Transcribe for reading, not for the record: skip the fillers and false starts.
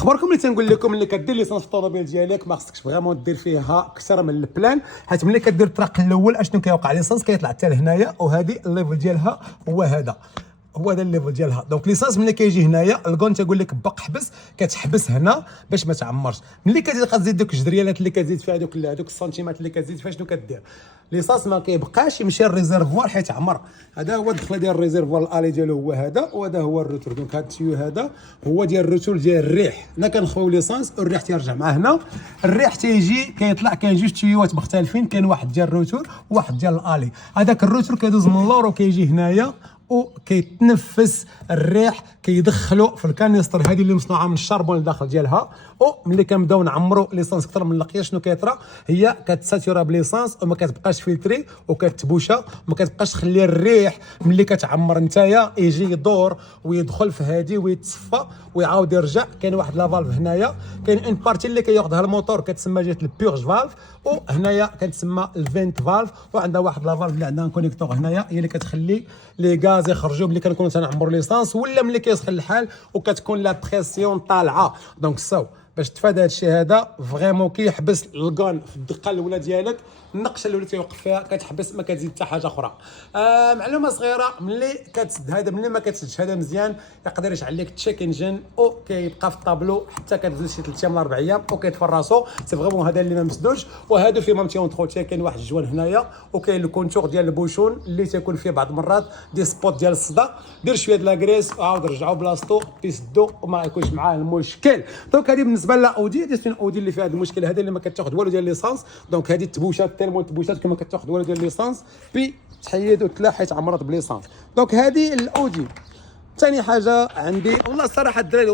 اخباركم اللي تنقول لكم اللي كدير ليسانس في الطوموبيل ديالك ما خصكش فريمون دير فيها اكثر من البلان، حيت ملي كدير الطريق الاول اشنو كيوقع؟ ليسانس كيطلع حتى لهنايا، وهذه الليفل ديالها هو هذا الليفل ديالها. دونك ليسانس ملي كيجي هنايا الكون تيقول لك باق حبس، كتحبس هنا باش ما تعمرش. ملي كتزيد دوك الجدريالات اللي كتزيد فيها دوك السنتيمات اللي كتزيد فيها، شنو كدير؟ ليسانس ما كيبقاش يمشي للريزيرفوار حيت عمر. هذا هو الدخله ديال الريزيرفوار، الالي ديالو هو هذا، وهذا هو الروتور. دونك هذا التيو هذا هو ديال الروتور ديال الريح. هنا كنخويو ليسانس والريح تيرجع مع هنا. الريح تيجي كيطلع، كاين جوج تيوات مختلفين، كاين واحد ديال الروتور وواحد ديال الالي. هذاك الروتور كيدوز من اللور وكيجي هنايا وكيتنفس الريح، كيدخلوا في الكانيستر هذه اللي مصنوعه من الشربون الداخل ديالها. وملي كنبداو نعمروا ليسانس اكثر من اللقيه شنو كيطرا؟ هي كتساتورا بليسانس وما كتبقاش فلتري وكتبوشا، وما كتبقاش تخلي الريح ملي كتعمر نتايا يجي يدور ويدخل في هذه ويتصفى ويعاود يرجع. كاين واحد لافالف هنايا، كاين اون بارتي اللي كياخذها الموتور كتسمى جات البيورج فالف، وهنايا كتسمى الفينت فالف، وعندها واحد لافالف اللي عندها كونيكتور هنايا هي اللي كتخلي لي غاز يخرجوا ملي كنكونوا تنعمروا ليسانس ولا ملي كيسخن الحال وكتكون لا بريسيون طالعه. دونك سو باش تفادى هذا الشيء هذا فريمون كيحبس الكون في الدقه الاولى ديالك، النقشه الاولى تيوقف فيها كتحبس، ما كتزيد حتى حاجه اخرى. معلومه صغيره، ملي كتسد هذا ملي ما كتسدش هذا مزيان يقدر يشعل لك تشيك انجن وكيبقى في الطابلو حتى كتدوز شي 3 ايام ولا 4 ايام وكيطفى راسو. سي فريمون هذا اللي ما مسدوش. وهادو فيهم تيونتروتيان، كاين واحد الجوان هنايا وكاين الكونتور ديال البوشون اللي تيكون فيه بعض المرات دي سبوت ديال الصدى. دير شويه د لاكريس وعاود رجعوا بلاصتو تيسدو وما يكونش معاه المشكل. دونك هذه بالنسبه لاودي، هذه سين اودي اللي فيها هذا المشكل هذا اللي ما كتاخذ والو ديال ليسانس. دونك هذه التبوشات تيلمون تبوشات كما كتاخذ والو ديال ليسانس بي تحيد وتلا حيت عمرت بليسانس. دونك هذه الاودي. ثاني حاجه عندي والله الصراحه الدراري